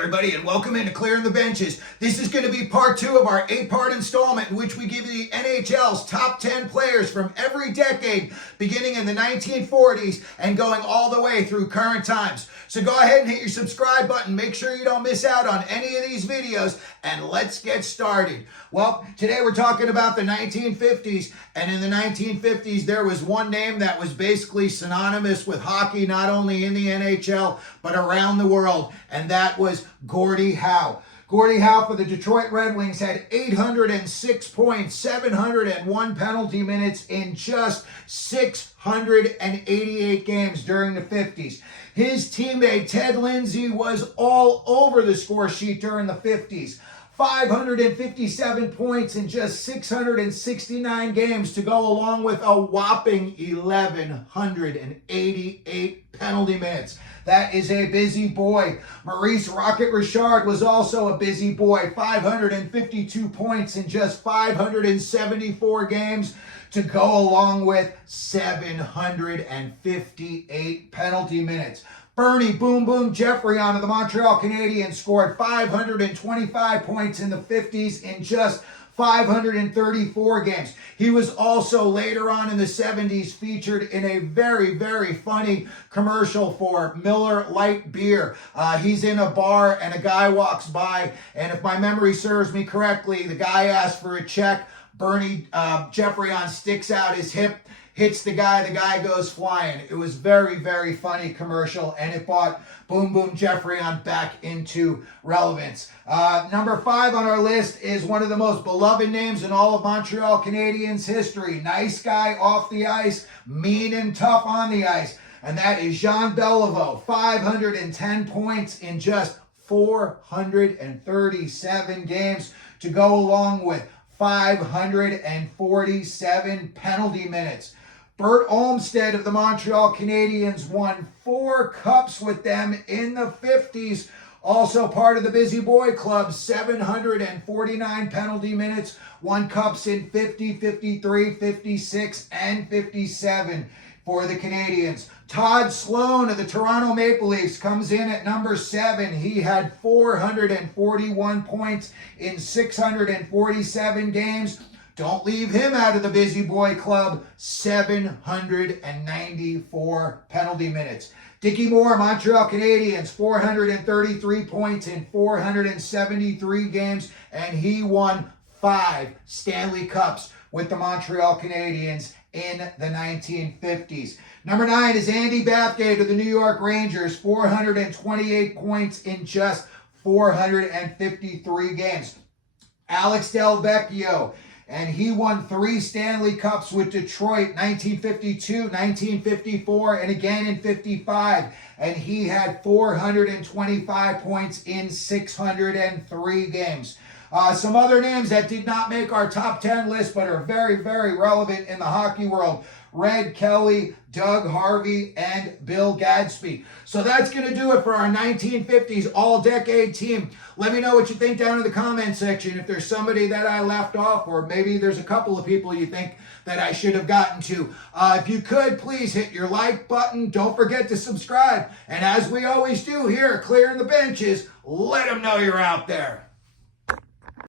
everybody, and welcome into Clearing the Benches. This is going to be part 2 of our 8-part installment in which we give you the NHL's top 10 players from every decade, beginning in the 1940s and going all the way through current times. So go ahead and hit your subscribe button. Make sure you don't miss out on any of these videos, and let's get started. Well, today we're talking about the 1950s, and in the 1950s there was one name that was basically synonymous with hockey, not only in the NHL, but around the world, and that was Gordie Howe. Gordie Howe for the Detroit Red Wings had 806 points, 701 penalty minutes in just 688 games during the 50s. His teammate Ted Lindsay was all over the score sheet during the 50s. 557 points in just 669 games to go along with a whopping 1,188 penalty minutes. That is a busy boy. Maurice Rocket Richard was also a busy boy. 552 points in just 574 games to go along with 758 penalty minutes. Bernie Boom Boom Geoffrion of the Montreal Canadiens scored 525 points in the 50s in just 534 games. He was also later on in the 70s featured in a very, very funny commercial for Miller Lite Beer. He's in a bar and a guy walks by, and if my memory serves me correctly, the guy asks for a check. Bernie Geoffrion sticks out his hip, hits the guy goes flying. It was very, very funny commercial, and it brought Boom Boom Geoffrion back into relevance. Number 5 on our list is one of the most beloved names in all of Montreal Canadiens history. Nice guy off the ice, mean and tough on the ice, and that is Jean Beliveau. 510 points in just 437 games to go along with 547 penalty minutes. Bert Olmsted of the Montreal Canadiens won 4 cups with them in the 50s. Also part of the Busy Boy Club, 749 penalty minutes, won cups in 50, 53, 56, and 57 for the Canadiens. Todd Sloan of the Toronto Maple Leafs comes in at number 7. He had 441 points in 647 games. Don't leave him out of the Busy Boy Club. 794 penalty minutes. Dickie Moore, Montreal Canadiens, 433 points in 473 games, and he won 5 Stanley Cups with the Montreal Canadiens in the 1950s. Number 9 is Andy Bathgate of the New York Rangers, 428 points in just 453 games. Alex Del Vecchio, and he won 3 Stanley Cups with Detroit, 1952, 1954, and again in 55. And he had 425 points in 603 games. Some other names that did not make our top 10 list but are very, very relevant in the hockey world: Red Kelly, Doug Harvey, and Bill Gadsby. So that's going to do it for our 1950s all-decade team. Let me know what you think down in the comment section. If there's somebody that I left off, or maybe there's a couple of people you think that I should have gotten to. If you could, please hit your like button. Don't forget to subscribe. And as we always do here at Clearing the Benches, let them know you're out there.